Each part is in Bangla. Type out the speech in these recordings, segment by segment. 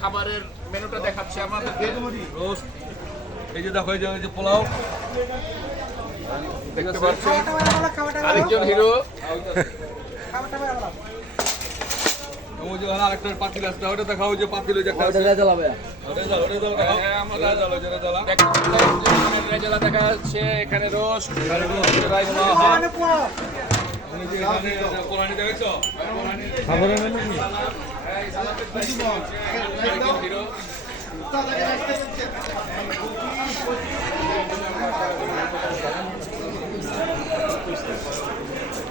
খাবারের মেনুটা দেখাচ্ছে আমাদেরকে। রোস্ট, এই যে দেখো, এই যে পোলাও দেখতে পাচ্ছেন। আরেকজন হিরো আরেকটা পাতিল আসতে, ওটা দেখাও, যে পাতিল দেখা যাচ্ছে। এখানে রোস্ট,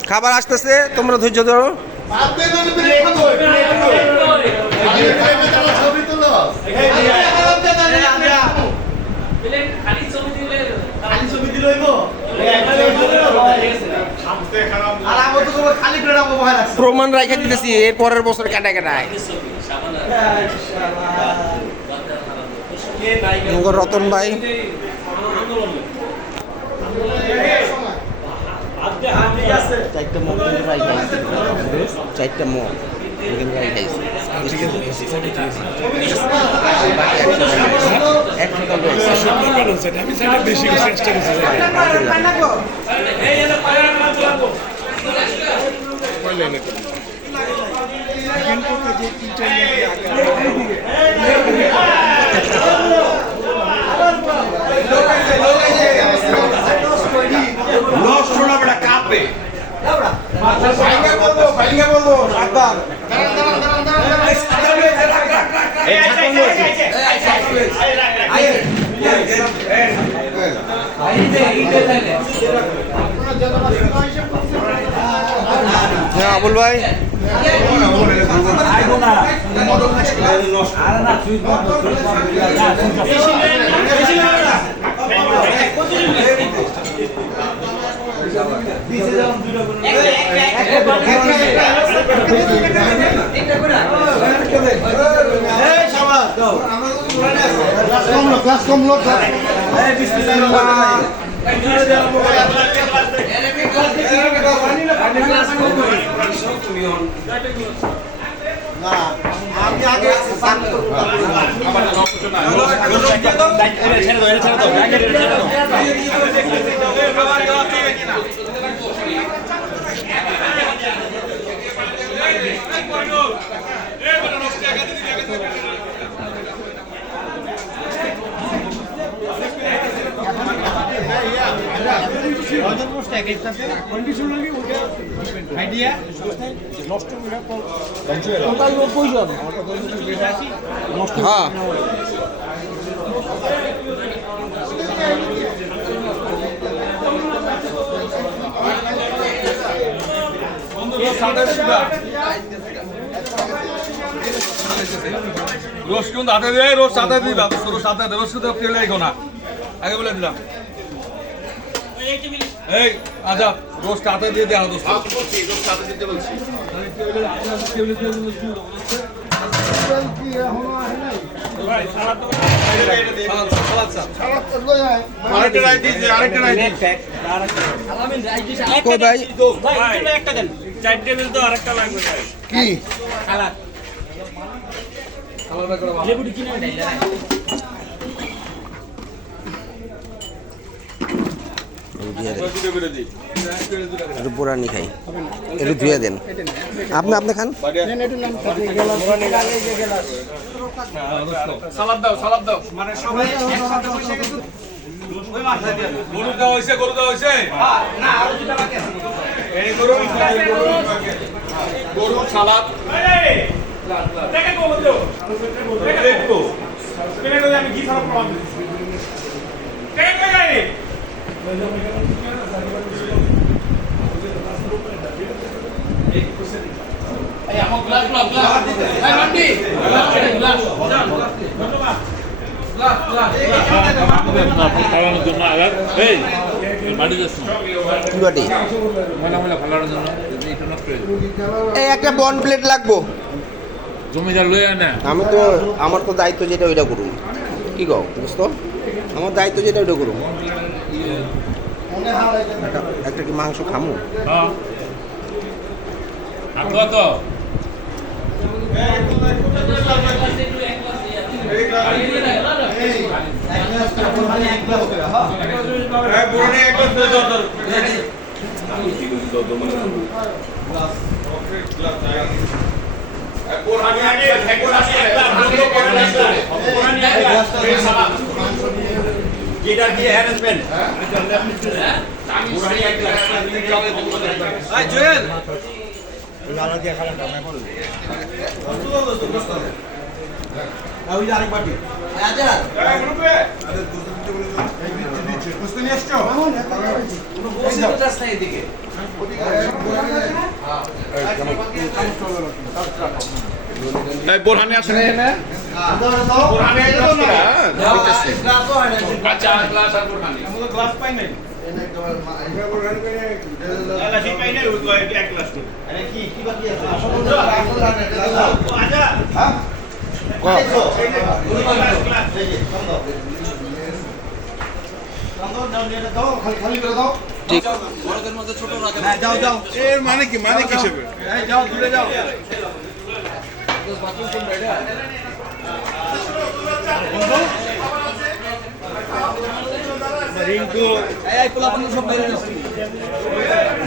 খাবার আসতেছে, তোমরা ধৈর্য ধরো। প্রমাণ রাখা দিতেছি, এর পরের বছর কাটা কাটায় রতন ভাই। চারটা মুখ ফ্রাই খাইছি, চারটা মুখ ফ্রাই খাইছি। আবুল ভাই, আমি আগে হ্যাঁ রোজ কিন্তু হাতে দিয়ে, রোজ সাথে দিলাম, শুধু সাথে রোজ শুধু তেলে না, আগে বলে দিলাম। এই আচ্ছা, রোজ হাতে দিয়ে দেওয়া দোস্ত, কি পুরানি খাই, একটু ধুয়ে দেন। আপনি আপনি খান। সালাদ দাও, সালাদ দাও। মানে সবাই একসাথে বসে গেছে। গরু দেওয়া হয়েছে, গরু দেওয়া হয়েছে। না, আরো দুটা বাকি আছে। এই গরু সালাদ। দেখে বলো তো। দেখো। পেলে আমি কি খারাপ প্রমাণ দিচ্ছি। কে কে গায়ে? এই আমার গ্লাস এই মান্ডি গ্লাস ধন্যবাদ। এই একটা বন প্লেট লাগবো। জমিদার লইয়া না আমি তো আমার তো দায়িত্ব যেটা ওইটা করুন কি কও বুঝতো আমার দায়িত্ব যেটা ওইটা করুন একটা কি মাংস খামু হ্যাঁ আপনি তো যেটা কি হ্যারাসমেন্ট জুয়েল বোরহানি আসেন এখানে বোরহানি আচ্ছা গ্লাস আর বোরহানি আমরা গ্লাস পাই নাই গ্লাস পাই নাই ওই এক গ্লাস করে আরে কি বাকি আছে আচ্ছা হ্যাঁ খালি করে দাও ঠিক বড়দের মধ্যে ছোট রাখে যাও যাও এর মানে কি হিসেবে যাও দূরে যাও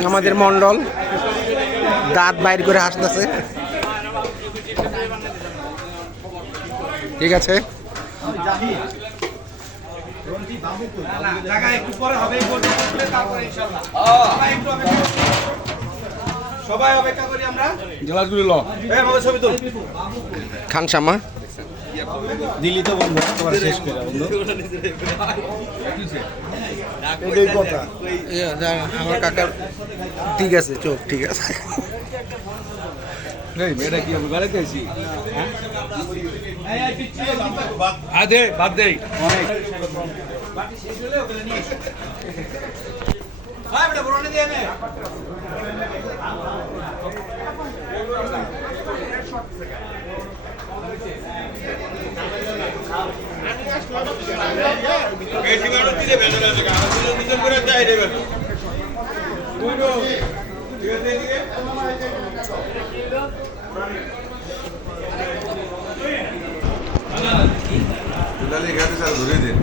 আমাদের মন্ডল দাঁত বাইর করে হাসতেছে ঠিক আছে সবাই অপেক্ষা করি আমরা গ্লাসগুলো ল ছবি তুল খানসামা দিল্লি তো বন্ধু শেষ করে বন্ধু আমার কাকার ঠিক আছে চোখ ঠিক আছে এটা কি আমি গাড়িতে আছি আদে বাদ দেই অনেক বেশি মানুষ দিলে বেদনা লাগে আর দুজন করে যাই রে বেটা বুঝো ঠিক আছে এদিকে ঘাটে স্যার ধরে দিন